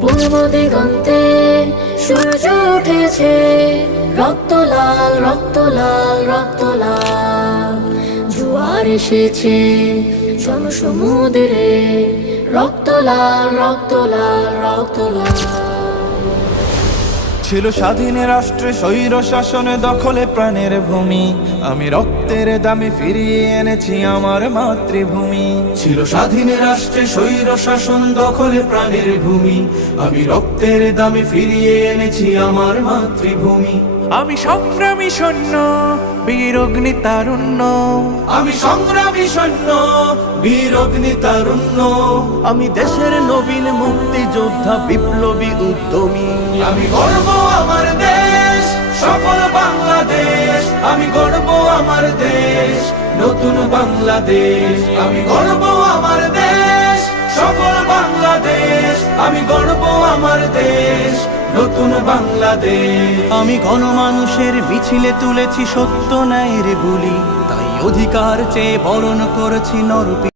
পূর্ব দিগন্তে সূর্য উঠেছে, রক্ত লাল রক্ত লাল রক্ত লাল। জোয়ার এসেছে জনসমুদ্রে, রক্ত লাল রক্ত লাল রক্ত লাল। ছিল স্বাধীন রাষ্ট্রে স্বৈর শাসন দখলে প্রাণের ভূমি, আমি রক্তের দামে ফিরিয়ে এনেছি আমার মাতৃভূমি। ছিল স্বাধীন রাষ্ট্রে স্বৈর শাসন দখলে প্রাণের ভূমি, আমি রক্তের দামে ফিরিয়ে এনেছি আমার মাতৃভূমি। আমি সংগ্রামী সৈন্য, বীর অগ্নি তারুণ্য, আমি সংগ্রামী সৈন্য, বীর অগ্নি তারুণ্য। আমি দেশের নবীন মুক্তিযোদ্ধা, বিপ্লবী উদ্যমী। আমি গর্ব আমার দেশ, সফল বাংলাদেশ। আমি গর্ব আমার দেশ, নতুন বাংলাদেশ। আমি গর্ব আমার দেশ, সফল বাংলাদেশ। আমি গর্ব আমার দেশ, নতুন বাংলাদেশ। আমি গণমানুষের মিছিলে তুলেছি সত্য ন্যায়ের বুলি, তাই অধিকার চেয়ে বরণ করেছি নর।